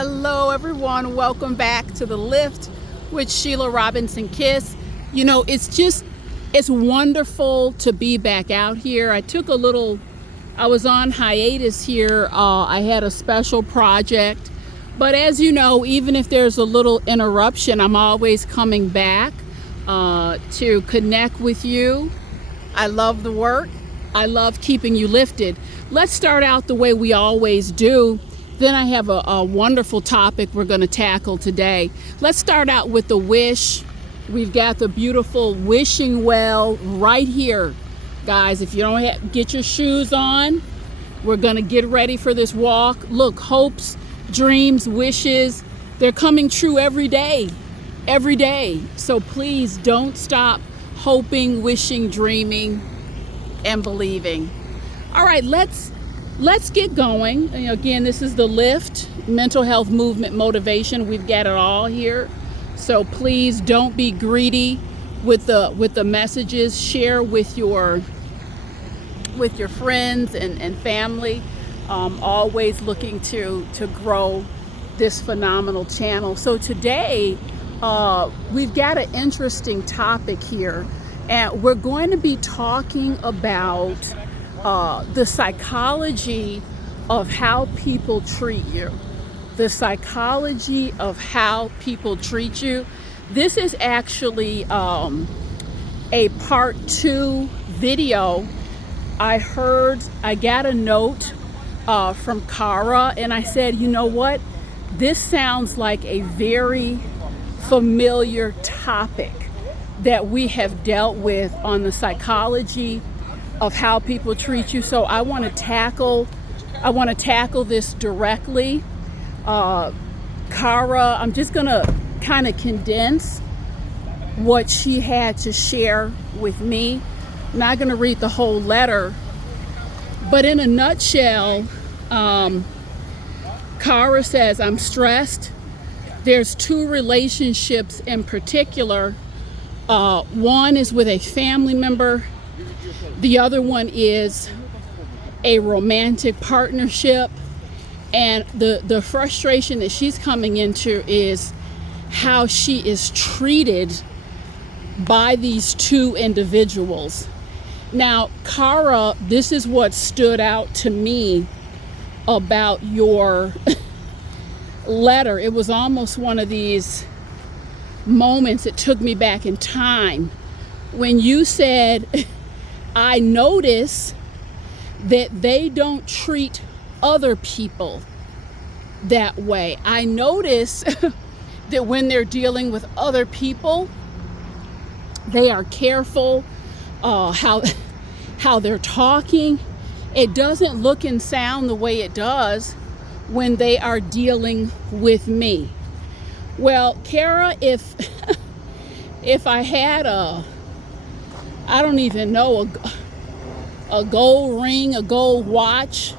Hello everyone, welcome back to The Lift with Sheila Robinson-Kiss. You know, it's wonderful to be back out here. I was on hiatus here. I had a special project, but as you know, even if there's a little interruption, I'm always coming back to connect with you. I love the work. I love keeping you lifted. Let's start out the way we always do. Then I have a wonderful topic we're going to tackle today. Let's start out with the wish. We've got the beautiful wishing well right here. Guys, if you don't get your shoes on, we're going to get ready for this walk. Look, hopes, dreams, wishes, they're coming true every day. Every day. So please don't stop hoping, wishing, dreaming, and believing. All right, let's get going. You know, again, this is The Lift, mental health movement motivation. We've got it all here. So please don't be greedy with the messages. Share with your friends and family. Always looking to grow this phenomenal channel. So today we've got an interesting topic here, and we're going to be talking about the psychology of how people treat you. The psychology of how people treat you. This is actually a part 2 video. I got a note from Cara, and I said, you know what? This sounds like a very familiar topic that we have dealt with on the psychology of how people treat you. So I want to tackle this directly. Cara, I'm just gonna kind of condense what she had to share with me. I'm not gonna read the whole letter, but in a nutshell, Cara says, I'm stressed. There's 2 relationships in particular. One is with a family member. The other one is a romantic partnership. And the frustration that she's coming into is how she is treated by these 2 individuals. Now, Cara, this is what stood out to me about your letter. It was almost one of these moments that took me back in time when you said, I notice that they don't treat other people that way. I notice that when they're dealing with other people, they are careful how they're talking. It doesn't look and sound the way it does when they are dealing with me. Well, Cara, if I had I don't even know, a gold ring, a gold watch,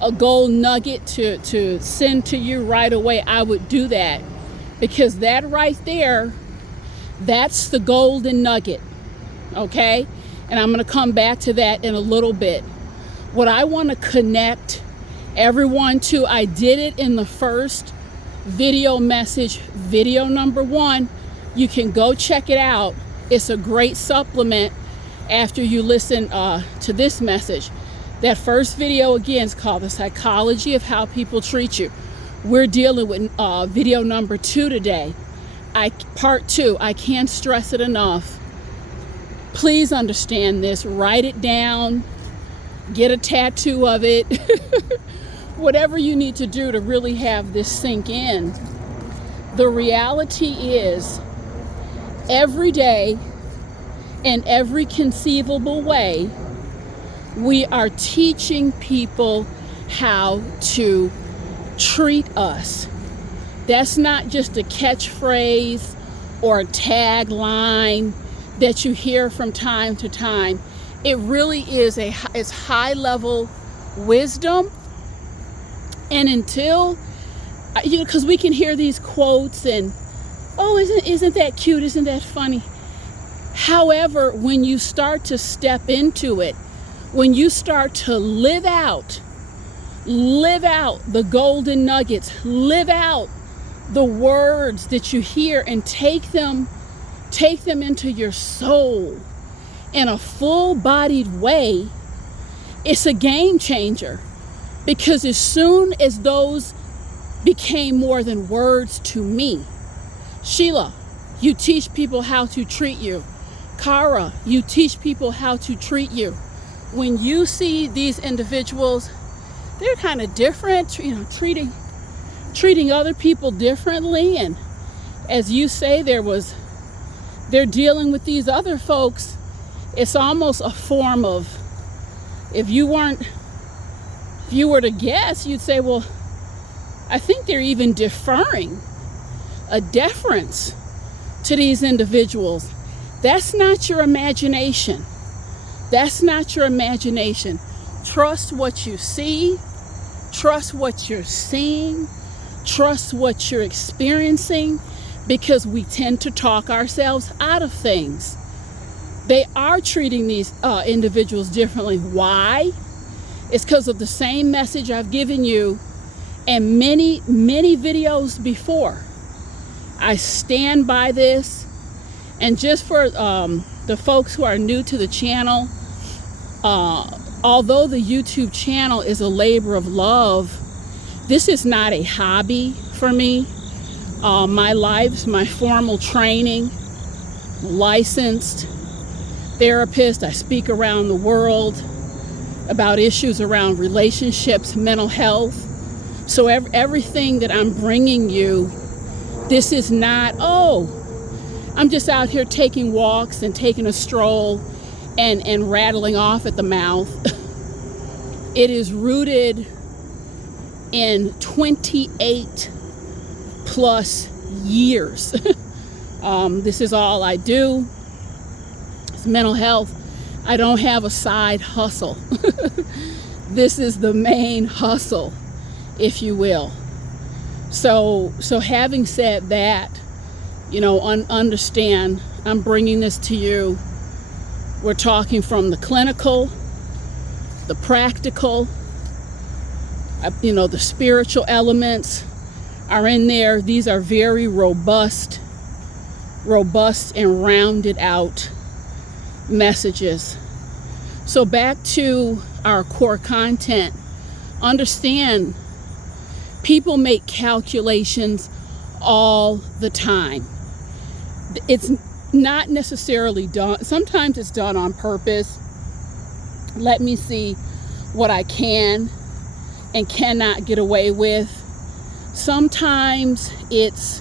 a gold nugget to send to you right away, I would do that, because that right there, that's the golden nugget, okay? And I'm going to come back to that in a little bit. What I want to connect everyone to, I did it in the first video message, video number 1. You can go check it out. It's a great supplement after you listen to this message. That first video, again, is called The Psychology of How People Treat You. We're dealing with video number 2 today. Part 2. I can't stress it enough. Please understand this. Write it down. Get a tattoo of it. Whatever you need to do to really have this sink in. The reality is, every day, in every conceivable way, we are teaching people how to treat us. That's not just a catchphrase or a tagline that you hear from time to time. It really is it's high level wisdom. And until, because we can hear these quotes and, oh, isn't that cute? Isn't that funny? However, when you start to step into it, when you start to live out Live out the golden nuggets. Live out the words that you hear and take them into your soul in a full-bodied way. It's a game changer, because as soon as those became more than words to me, Sheila, you teach people how to treat you. Kara, you teach people how to treat you. When you see these individuals, they're kind of different, treating other people differently. And as you say, they're dealing with these other folks. It's almost a form of, if you were to guess, you'd say, well, I think they're even deferring a deference to these individuals. That's not your imagination. That's not your imagination. Trust what you see. Trust what you're seeing. Trust what you're experiencing, because we tend to talk ourselves out of things. They are treating these individuals differently. Why? It's because of the same message I've given you and many, many videos before. I stand by this. And just for the folks who are new to the channel, although the YouTube channel is a labor of love, this is not a hobby for me. My formal training, licensed therapist. I speak around the world about issues around relationships, mental health. So everything that I'm bringing you, this is not, I'm just out here taking walks and taking a stroll and rattling off at the mouth. It is rooted in 28 plus years. This is all I do. It's mental health. I don't have a side hustle. This is the main hustle, if you will. So having said that, understand, I'm bringing this to you. We're talking from the clinical, the practical, the spiritual elements are in there. These are very robust and rounded out messages. So back to our core content. Understand, people make calculations all the time. It's not necessarily done. Sometimes it's done on purpose. Let me see what I can and cannot get away with. Sometimes it's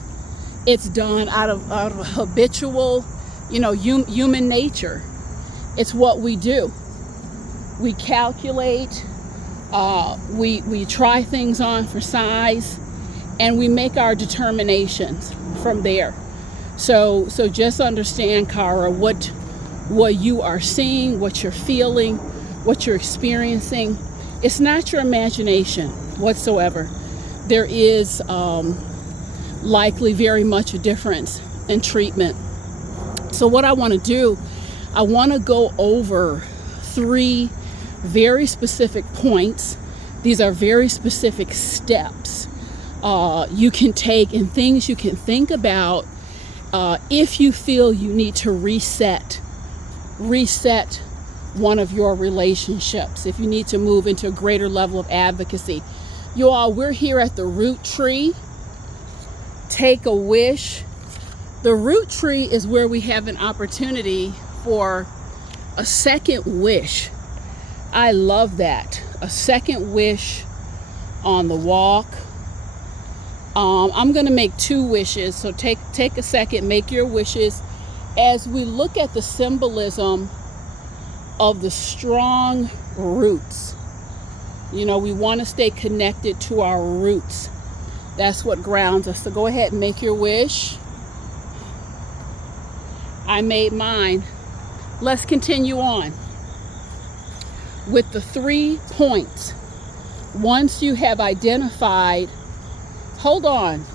done out of habitual, human nature. It's what we do. We calculate, we try things on for size, and we make our determinations from there. So just understand, Kara, what you are seeing, what you're feeling, what you're experiencing. It's not your imagination whatsoever. There is likely very much a difference in treatment. So what I want to do, I want to go over 3 very specific points. These are very specific steps you can take and things you can think about if you feel you need to reset one of your relationships, if you need to move into a greater level of advocacy. You all, we're here at the root tree. Take a wish. The root tree is where we have an opportunity for a second wish. I love that. A second wish on the walk. I'm going to make 2 wishes. So take a second, make your wishes. As we look at the symbolism of the strong roots, we want to stay connected to our roots. That's what grounds us. So go ahead and make your wish. I made mine. Let's continue on with the 3 points. Once you have identified, hold on,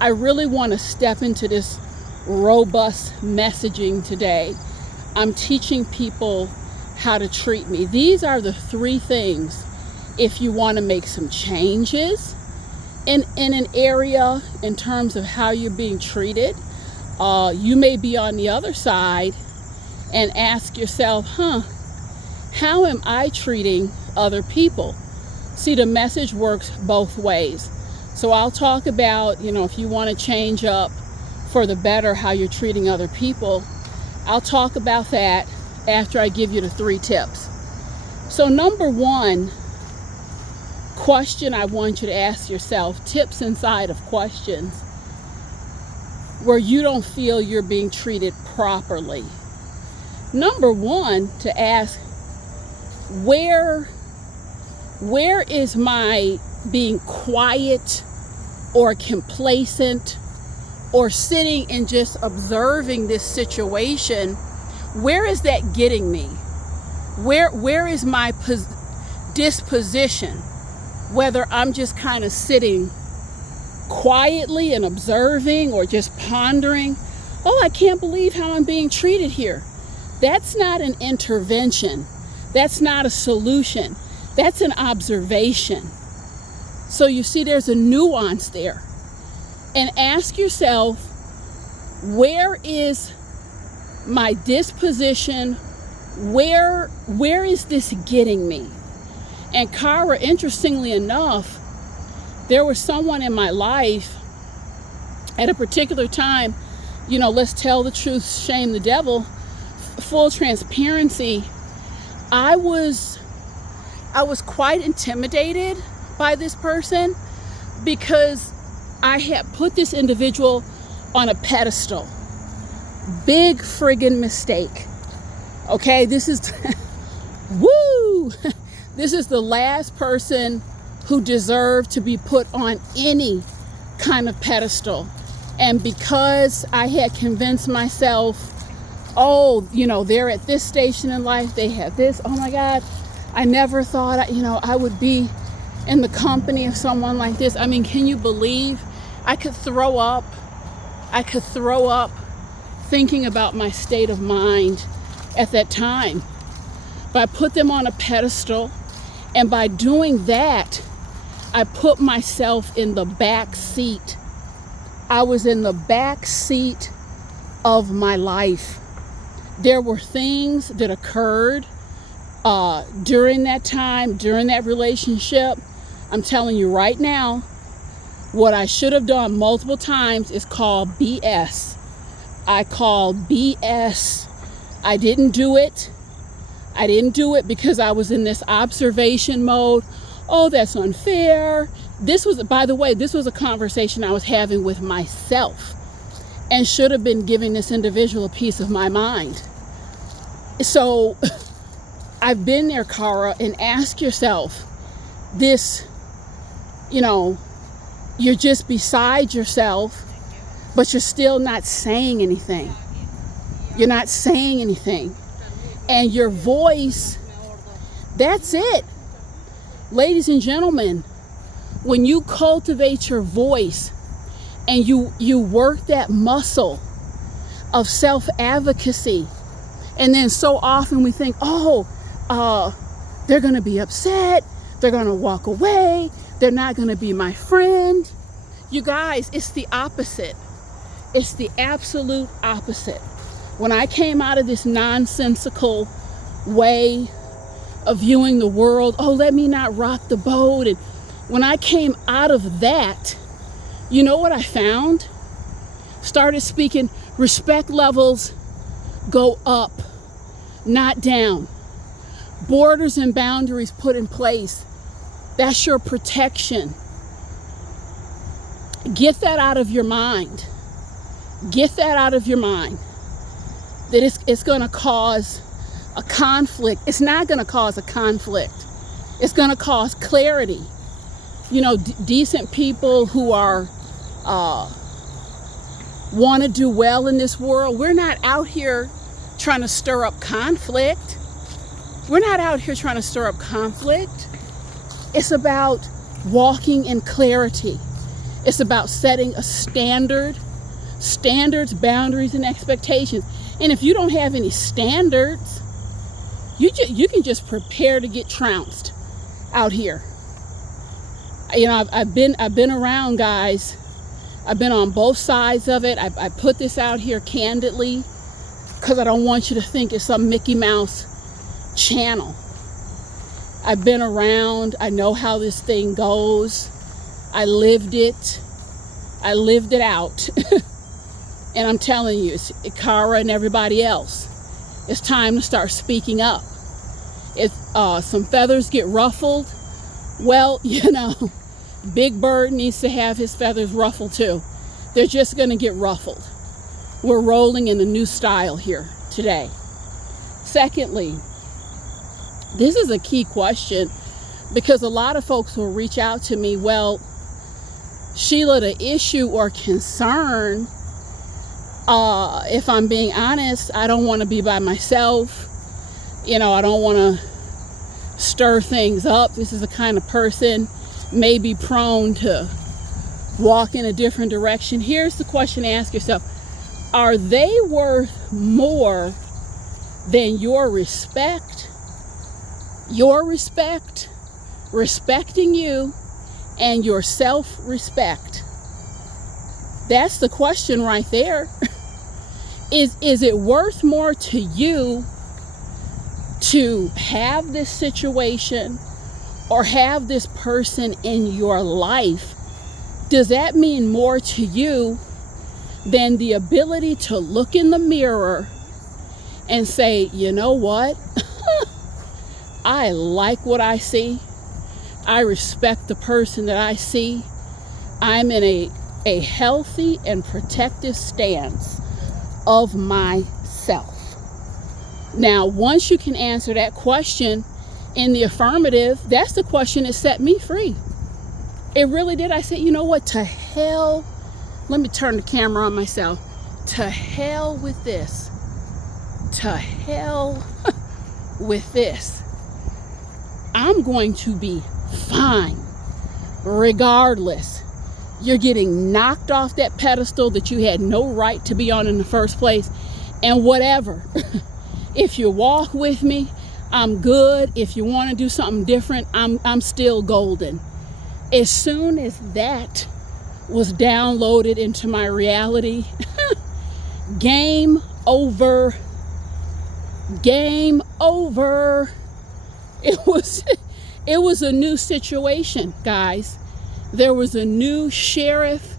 I really want to step into this robust messaging today. I'm teaching people how to treat me. These are the 3 things If you want to make some changes in an area in terms of how you're being treated, you may be on the other side and ask yourself, how am I treating other people? See, the message works both ways. So I'll talk about, if you want to change up for the better how you're treating other people, I'll talk about that after I give you the 3 tips. So number 1 question I want you to ask yourself, tips inside of questions where you don't feel you're being treated properly. Number 1, to ask, where is my being quiet or complacent or sitting and just observing this situation? Where is that getting me? Where is my disposition? Whether I'm just kind of sitting quietly and observing or just pondering, oh, I can't believe how I'm being treated here. That's not an intervention. That's not a solution. That's an observation. So you see, there's a nuance there. And ask yourself, where is my disposition? Where is this getting me? And Kara, interestingly enough, there was someone in my life at a particular time, let's tell the truth, shame the devil, full transparency. I was quite intimidated by this person because I had put this individual on a pedestal. Big friggin' mistake. Okay, this is woo! This is the last person who deserved to be put on any kind of pedestal. And because I had convinced myself, they're at this station in life, they have this, oh my God, I never thought, I would be in the company of someone like this. I mean, can you believe I could throw up thinking about my state of mind at that time. But I put them on a pedestal, and by doing that, I put myself in the back seat. I was in the back seat of my life. There were things that occurred during that time, during that relationship. I'm telling you right now, what I should have done multiple times is call BS. I called BS. I didn't do it because I was in this observation mode. Oh, that's unfair. By the way, this was a conversation I was having with myself and should have been giving this individual a piece of my mind. So I've been there, Cara, and ask yourself this, you're just beside yourself, but you're still not saying anything. You're not saying anything. And your voice, that's it. Ladies and gentlemen, when you cultivate your voice and you work that muscle of self-advocacy, and then so often we think, they're going to be upset, they're going to walk away, they're not going to be my friend. You guys, it's the opposite. It's the absolute opposite. When I came out of this nonsensical way of viewing the world, let me not rock the boat, and when I came out of that, you know what I found? Started speaking, respect levels go up, not down. Borders and boundaries put in place. That's your protection. Get that out of your mind. Get that out of your mind. That it's going to cause a conflict. It's not going to cause a conflict. It's going to cause clarity. Decent people who are want to do well in this world, we're not out here trying to stir up conflict. We're not out here trying to stir up conflict. It's about walking in clarity. It's about setting a standards, boundaries, and expectations. And if you don't have any standards, you can just prepare to get trounced. out here. You know, I've been around, guys. I've been on both sides of it. I put this out here candidly because I don't want you to think it's some Mickey Mouse channel. I've been around. I know how this thing goes. I lived it. I lived it out. And I'm telling you, it's Kara and everybody else. It's time to start speaking up. If some feathers get ruffled, well, you know, Big Bird needs to have his feathers ruffled too. They're just going to get ruffled. We're rolling in a new style here today. Secondly, this is a key question because a lot of folks will reach out to me. Well, Sheila, the issue or concern, if I'm being honest, I don't want to be by myself. You know, I don't want to stir things up. This is the kind of person may be prone to walk in a different direction. Here's the question to ask yourself. Are they worth more than your respect? Your respect, respecting you, and your self-respect. That's the question right there. Is it worth more to you to have this situation or have this person in your life? Does that mean more to you than the ability to look in the mirror and say, you know what? I like what I see. I respect the person that I see. I'm in a healthy and protective stance of myself. Now, once you can answer that question in the affirmative, that's the question that set me free. It really did. I said, you know what? To hell. Let me turn the camera on myself. To hell with this. To hell with this. I'm going to be fine regardless. You're getting knocked off that pedestal that you had no right to be on in the first place, and whatever. If you walk with me, I'm good. If you want to do something different, I'm still golden. As soon as that was downloaded into my reality, game over. Game over. It was a new situation, guys. There was a new sheriff,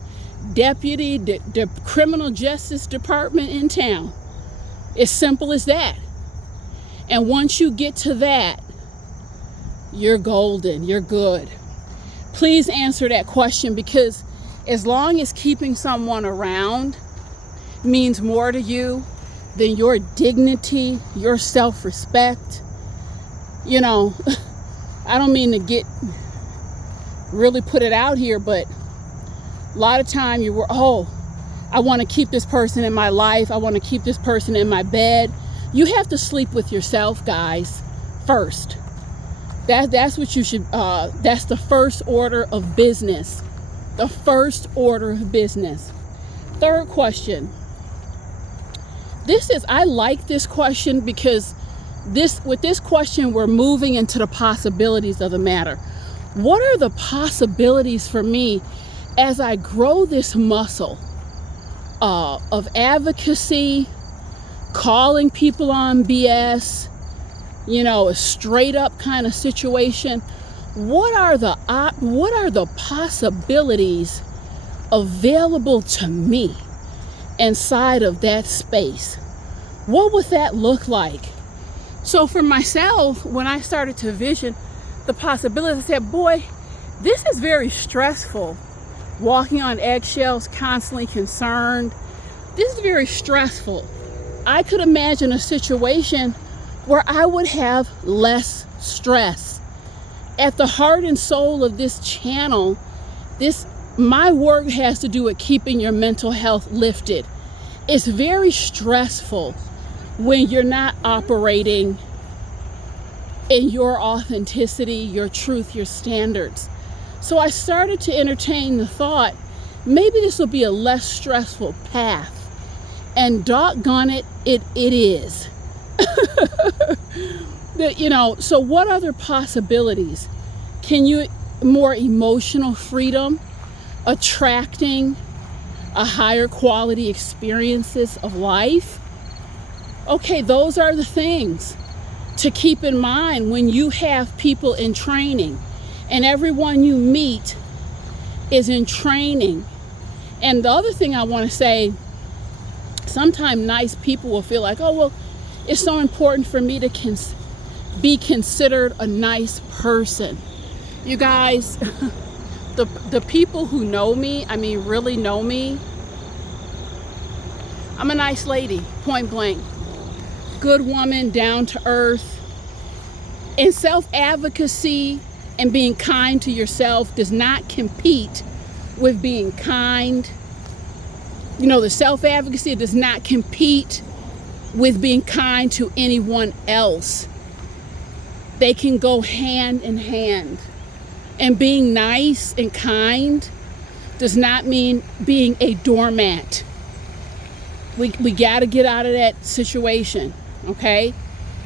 deputy, the criminal justice department in town. As simple as that. And once you get to that, you're golden, you're good. Please answer that question, because as long as keeping someone around means more to you than your dignity, your self-respect, you know, I don't mean to really put it out here, but a lot of time you were, I want to keep this person in my life. I want to keep this person in my bed. You have to sleep with yourself, guys, first. That's what you should, that's the first order of business. The first order of business. Third question. I like this question because with this question, we're moving into the possibilities of the matter. What are the possibilities for me as I grow this muscle of advocacy, calling people on BS, you know, a straight up kind of situation? What are the possibilities available to me inside of that space? What would that look like? So for myself, when I started to vision the possibilities, I said, boy, this is very stressful. Walking on eggshells, constantly concerned. This is very stressful. I could imagine a situation where I would have less stress. At the heart and soul of this channel, my work has to do with keeping your mental health lifted. It's very stressful when you're not operating in your authenticity, your truth, your standards. So I started to entertain the thought, maybe this will be a less stressful path. And doggone it, it is. So what other possibilities Can you more emotional freedom, attracting a higher quality experiences of life? Okay, those are the things to keep in mind when you have people in training, and everyone you meet is in training. And the other thing I want to say, sometimes nice people will feel like, oh, well, it's so important for me to be considered a nice person. You guys, the people who know me, I mean, really know me, I'm a nice lady, point blank. Good woman, down to earth. And self-advocacy and being kind to yourself does not compete with being kind. You know, the self-advocacy does not compete with being kind to anyone else. They can go hand in hand. And being nice and kind does not mean being a doormat. We got to get out of that situation, okay?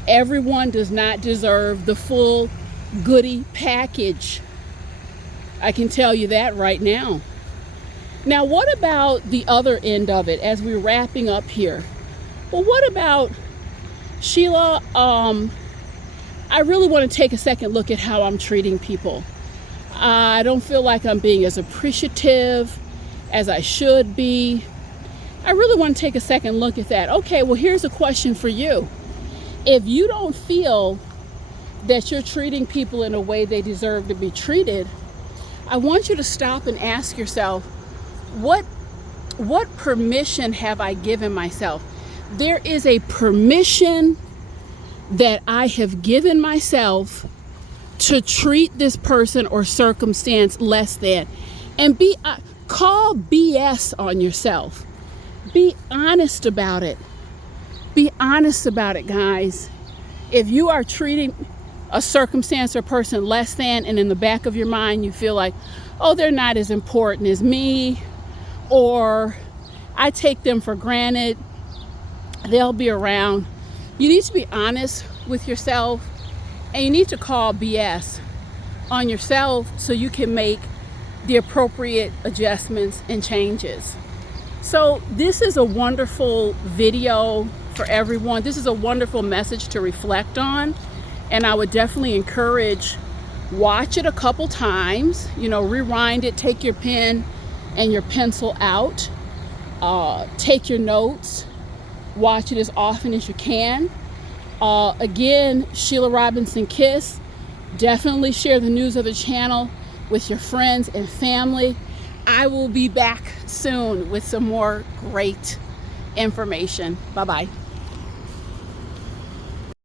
Everyone does not deserve the full goodie package. I can tell you that right now. Now, what about the other end of it as we're wrapping up here? Well, what about, Sheila, I really want to take a second look at how I'm treating people. I don't feel like I'm being as appreciative as I should be. I really want to take a second look at that. Okay, well, here's a question for you. If you don't feel that you're treating people in a way they deserve to be treated, I want you to stop and ask yourself, what permission have I given myself? There is a permission that I have given myself to treat this person or circumstance less than. And call BS on yourself. Be honest about it. Be honest about it, guys. If you are treating a circumstance or person less than, and in the back of your mind you feel like, oh, they're not as important as me, or I take them for granted, they'll be around. You need to be honest with yourself, and you need to call BS on yourself so you can make the appropriate adjustments and changes. So this is a wonderful video for everyone. This is a wonderful message to reflect on, and I would definitely encourage, watch it a couple times, you know, rewind it, take your pen and your pencil out, take your notes, watch it as often as you can. Again, Sheila Robinson-Kiss. Definitely share the news of the channel with your friends and family. I will be back soon with some more great information. Bye-bye.